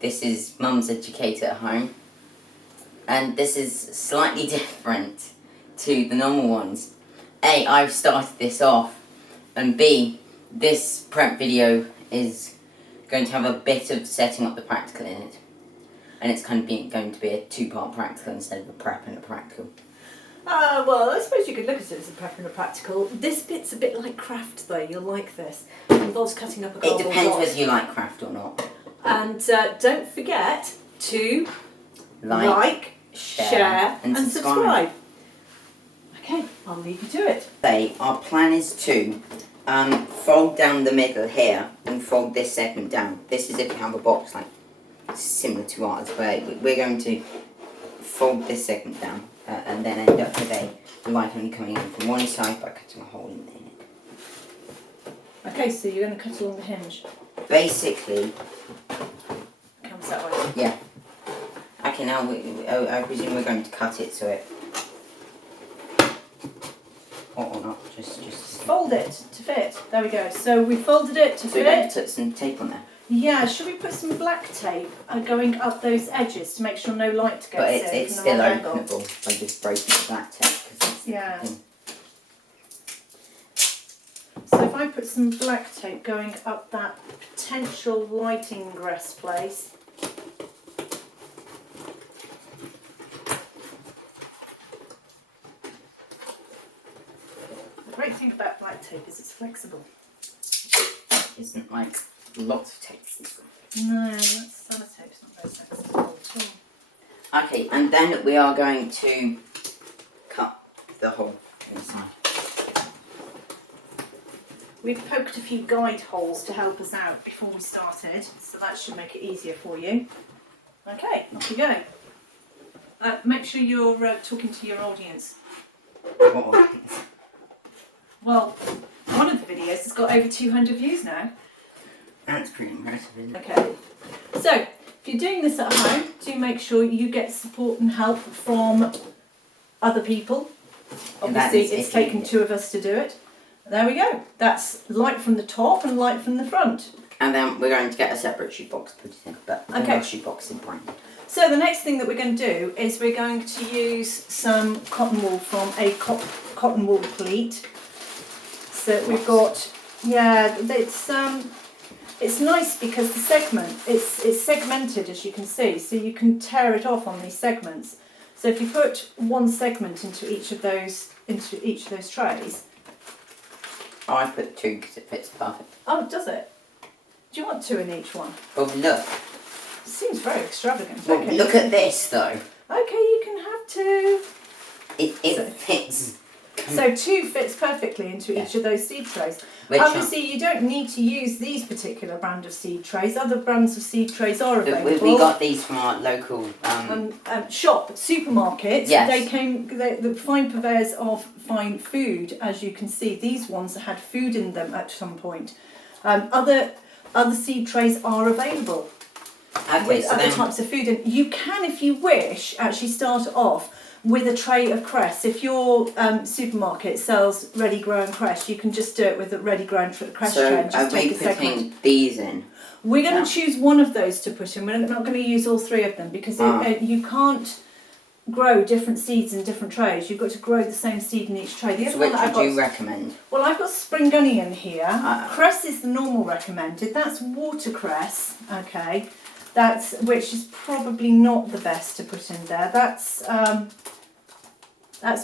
This is Mum's Educator at Home, and this is slightly different to the normal ones. A, I've started this off, and B, this prep video is going to have a bit of setting up the practical in it, and it's kind of going to be a two-part practical instead of a prep and a practical. Well, I suppose you could look at it as a prep and a practical. This bit's a bit like craft though, you'll like this. It involves cutting up a cardboard It depends box. whether you like craft or not. And don't forget to like share and subscribe. Okay, I'll leave you to it. Our plan is to fold down the middle here and fold this segment down. This is if you have a box like similar to ours, where we're going to fold this segment down and then end up with a light only coming in from one side by cutting a hole in it. Okay, so you're going to cut along the hinge. Basically, Comes that way. yeah. Okay, now I presume we're going to cut it so it, or not, just Fold it to fit. There we go. So we folded it to So we're going fit. to put some tape on there. Yeah, should we put some black tape going up those edges to make sure no light gets But in it's from still the wrong angle? openable by just breaking the black tape. 'Cause that's the Yeah. thing. So if I put some black tape going up that potential lighting ingress place. The great thing about black tape is it's flexible. Isn't like lots of tape. No, that's sellotape's not very flexible at all. Okay, and then we are going to cut the hole inside. We've poked a few guide holes to help us out before we started, so that should make it easier for you. Okay, off you go. Make sure you're talking to your audience. Oh, Well, one of the videos has got over 200 views now. that's pretty impressive, isn't it? Okay, so if you're doing this at home, do make sure you get support and help from other people. And that Obviously, is it's if you- taken two of us to do it. There we go. That's light from the top and light from the front. And then we're going to get a separate shoebox put it in, but Okay. the shoebox is branded. So the next thing that we're going to do is we're going to use some cotton wool from a cotton wool pleat. So we've got, yeah, it's nice because the segment it's segmented, as you can see, so you can tear it off on these segments. So if you put one segment into each of those trays. Oh, I put two because it fits perfect. Oh, does it? Do you want two in each one? Oh, look. Seems very extravagant. Well, Okay. look at this, though. Okay, you can have two. It So- fits. So two fits perfectly into each of those seed trays. Which Obviously, you don't need to use these particular brand of seed trays. Other brands of seed trays are available. we got these from our local... shop, supermarkets. Yes. They're fine purveyors of fine food, as you can see. These ones had food in them at some point. Other seed trays are available Okay, with so other then... types of food. And you can, if you wish, actually start off with a tray of cress. If your supermarket sells ready-grown cress, you can just do it with a ready-grown cress tray So and are just we take a segment. putting these in? We're going Yeah. to choose one of those to put in. We're not going to use all three of them because you can't grow different seeds in different trays. You've got to grow the same seed in each tray. The So other which one that I've would you got, recommend? well, I've got spring onion here. Cress is the normal recommended. That's watercress, okay. Which is probably not the best to put in there. That's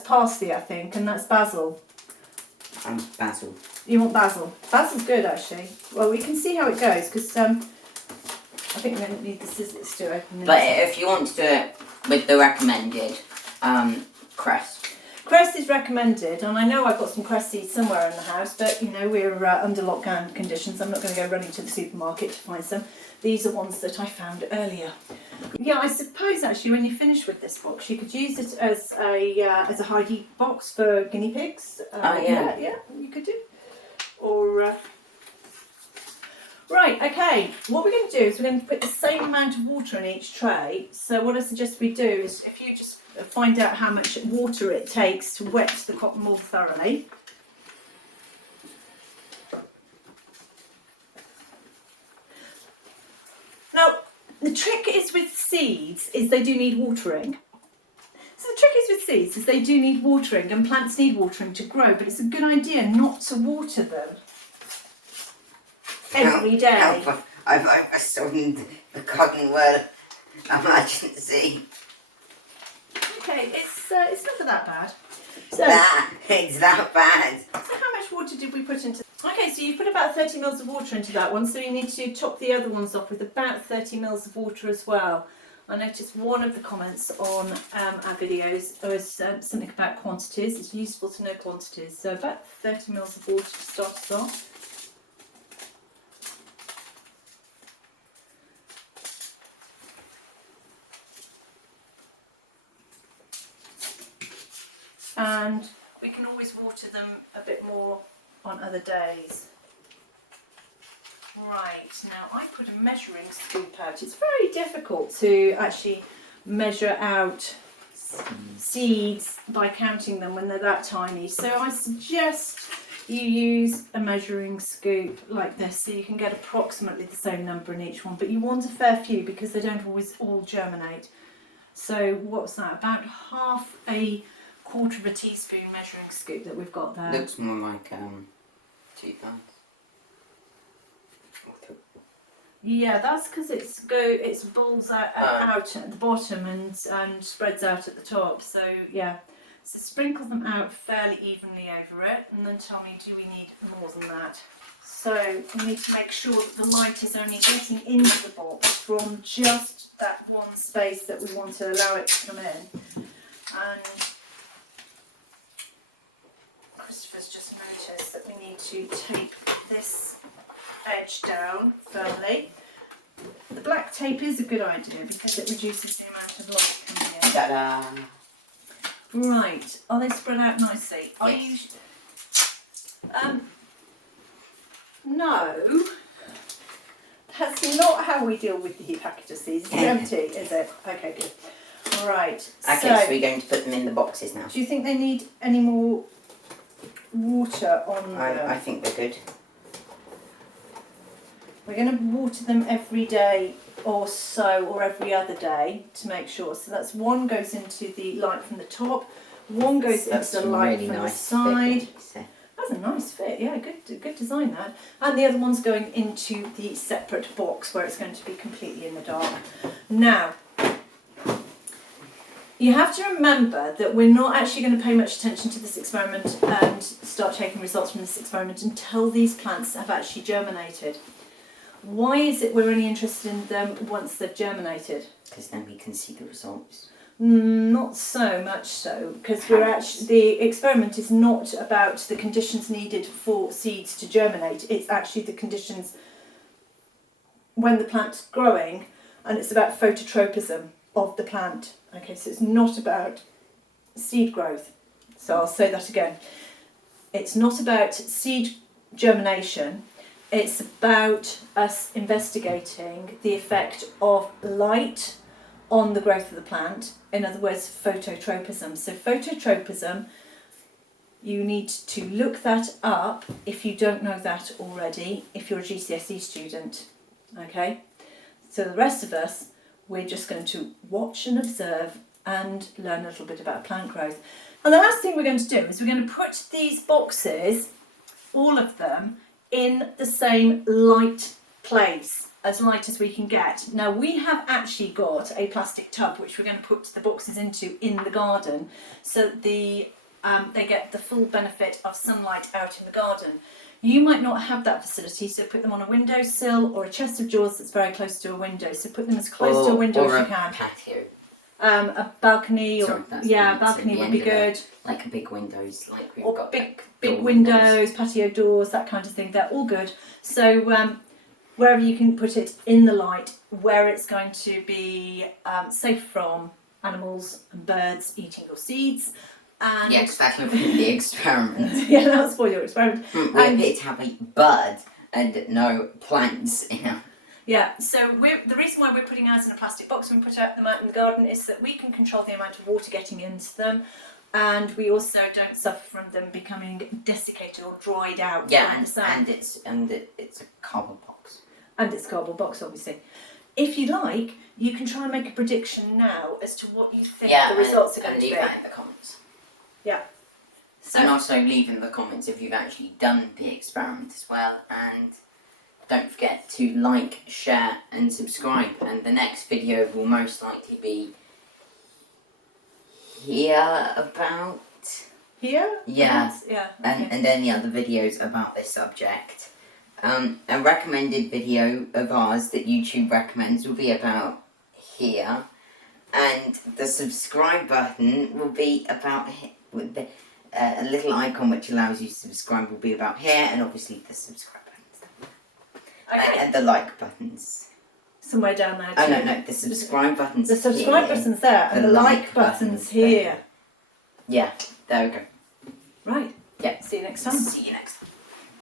parsley, I think, and that's basil. And basil. You want basil? Basil's good, actually. Well, we can see how it goes because I think we're going to need the scissors to open this. But if you want to do it with the recommended cress. Cress is recommended, and I know I've got some cress seeds somewhere in the house, but you know we're under lockdown conditions. I'm not going to go running to the supermarket to find some. These are ones that I found earlier. Yeah, I suppose actually when you finish with this box, you could use it as a hidey box for guinea pigs. Yeah, you could do. Or right, okay. What we're going to do is we're going to put the same amount of water in each tray. So what I suggest we do is if you just find out how much water it takes to wet the cotton wool thoroughly. Now, The trick is with seeds is they do need watering. So the trick is with seeds is they do need watering, and plants need watering to grow, but it's a good idea not to water them every day. I've oversold the cotton wool emergency. Okay, it's not that bad. So It's that bad. So how much water did we put into? Okay, so you put about 30 mils of water into that one, so you need to top the other ones off with about 30 mils of water as well. I noticed one of the comments on our videos was something about quantities. It's useful to know quantities. So about 30 mils of water to start us off. And we can always water them a bit more on other days. Right, now I put a measuring scoop out. It's very difficult to actually measure out seeds by counting them when they're that tiny. So I suggest you use a measuring scoop like this so you can get approximately the same number in each one. But you want a fair few because they don't always all germinate. So what's that? About half a quarter of a teaspoon measuring scoop that we've got there. Looks more like 2 thumb. Yeah, that's because it's balls out at the bottom and spreads out at the top. So yeah, so sprinkle them out fairly evenly over it, and then tell me, do we need more than that? So we need to make sure that the light is only getting into the box from just that one space that we want to allow it to come in. And Christopher's just noticed that we need to tape this edge down firmly. The black tape is a good idea because it reduces the amount of light coming in. Ta-da! Right, are they spread out nicely? Are you? No, that's not how we deal with the packet of seeds. It's empty, is it? Okay, good. All right. Okay, so we're going to put them in the boxes now. Do you think they need any more water on them? I think they're good. We're going to water them every day or so, or every other day to make sure. So that's one goes into the light from the top, one goes into the light from the side. That's a nice fit, yeah, good design that. And the other one's going into the separate box where it's going to be completely in the dark. Now, you have to remember that we're not actually going to pay much attention to this experiment and start taking results from this experiment until these plants have actually germinated. Why is it we're only interested in them once they've germinated? Because then we can see the results. Not so much so, because the experiment is not about the conditions needed for seeds to germinate. It's actually the conditions when the plant's growing, and it's about phototropism of the plant. Okay, so it's not about seed growth. So I'll say that again. It's not about seed germination. It's about us investigating the effect of light on the growth of the plant. In other words, phototropism. So phototropism, you need to look that up if you don't know that already, if you're a GCSE student. Okay? So the rest of us, we're just going to watch and observe and learn a little bit about plant growth. And the last thing we're going to do is we're going to put these boxes, all of them, in the same light place, as light as we can get. Now we have actually got a plastic tub which we're going to put the boxes into in the garden, so they get the full benefit of sunlight out in the garden. You might not have that facility, so put them on a windowsill or a chest of drawers that's very close to a window. So put them as close to a window as you can. Patio. A balcony, or a balcony would be good. Like big windows, like we've got big windows, patio doors, that kind of thing. They're all good. So wherever you can put it in the light, where it's going to be safe from animals and birds eating your seeds. And yes, that would be the experiment. Yeah, that'll spoil your experiment. We appear to have a bud and no plants. Yeah, so the reason why we're putting ours in a plastic box when we put them out in the garden is that we can control the amount of water getting into them, and we also don't suffer from them becoming desiccated or dried out. Yeah, and it's a cardboard box. And it's a cardboard box, obviously. if you like, you can try and make a prediction now as to what you think Yeah, the results are going and to be. leave that in the comments. Yeah. So, And also leave in the comments if you've actually done the experiment as well. And don't forget to like, share and subscribe. And the next video will most likely be here about... here? Yeah. Yeah. Okay. And any other videos about this subject. A recommended video of ours that YouTube recommends will be about here. And the subscribe button will be about here. With the, a little icon which allows you to subscribe will be about here. And obviously the subscribe buttons. Okay. And the like buttons. Somewhere down there too. Oh no, the subscribe button's The subscribe here. button's there and the like button's here. Yeah, there we go. Right. Yeah. See you next time. See you next time.